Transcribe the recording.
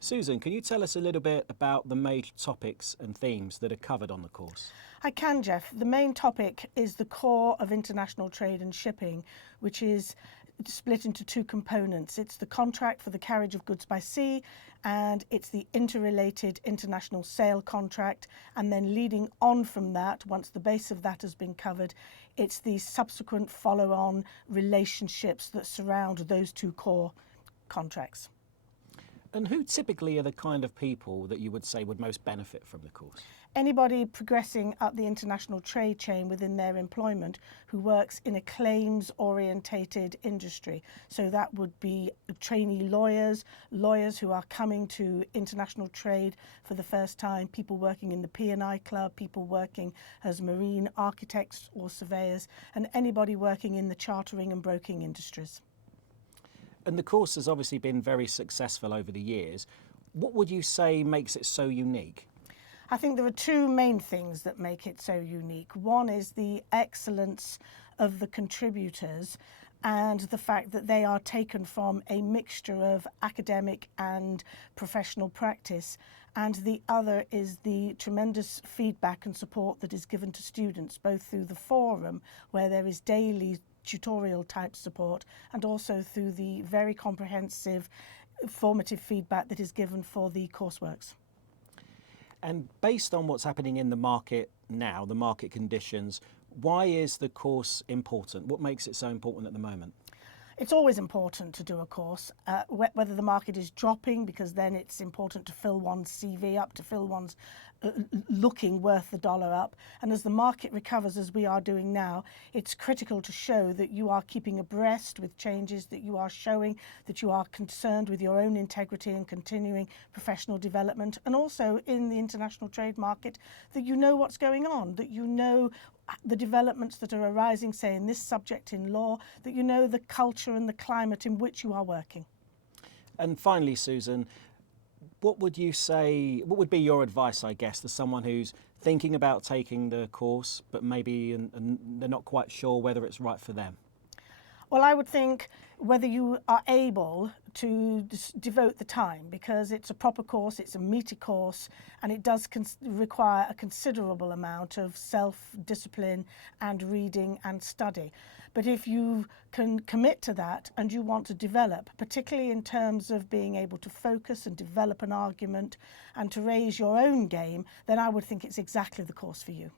Susan, can you tell us a little bit about the major topics and themes that are covered on the course? I can, Jeff. The main topic is the core of international trade and shipping, which is split into two components. It's the contract for the carriage of goods by sea, and it's the interrelated international sale contract. And then leading on from that, once the base of that has been covered, it's the subsequent follow-on relationships that surround those two core contracts. And who typically are the kind of people that you would say would most benefit from the course? Anybody progressing up the international trade chain within their employment who works in a claims orientated industry. So that would be trainee lawyers, lawyers who are coming to international trade for the first time, people working in the P&I club, people working as marine architects or surveyors, and anybody working in the chartering and broking industries. And the course has obviously been very successful over the years. What would you say makes it so unique? I think there are two main things that make it so unique. One is the excellence of the contributors and the fact that they are taken from a mixture of academic and professional practice. And the other is the tremendous feedback and support that is given to students, both through the forum, where there is daily tutorial type support, and also through the very comprehensive formative feedback that is given for the courseworks. And based on what's happening in the market now, the market conditions, why is the course important? What makes it so important at the moment? It's always important to do a course, whether the market is dropping, because then it's important to fill one's CV up, to fill one's looking worth the dollar up. And as the market recovers, as we are doing now, it's critical to show that you are keeping abreast with changes, that you are showing that you are concerned with your own integrity and continuing professional development. And also in the international trade market, that you know what's going on, that you know the developments that are arising, say, in this subject in law, that you know the culture and the climate in which you are working. And finally, Susan, what would you say, what would be your advice, I guess, to someone who's thinking about taking the course, but maybe and they're not quite sure whether it's right for them? Well, I would think whether you are able to devote the time, because it's a proper course, it's a meaty course, and it does require a considerable amount of self-discipline and reading and study. But if you can commit to that and you want to develop, particularly in terms of being able to focus and develop an argument and to raise your own game, then I would think it's exactly the course for you.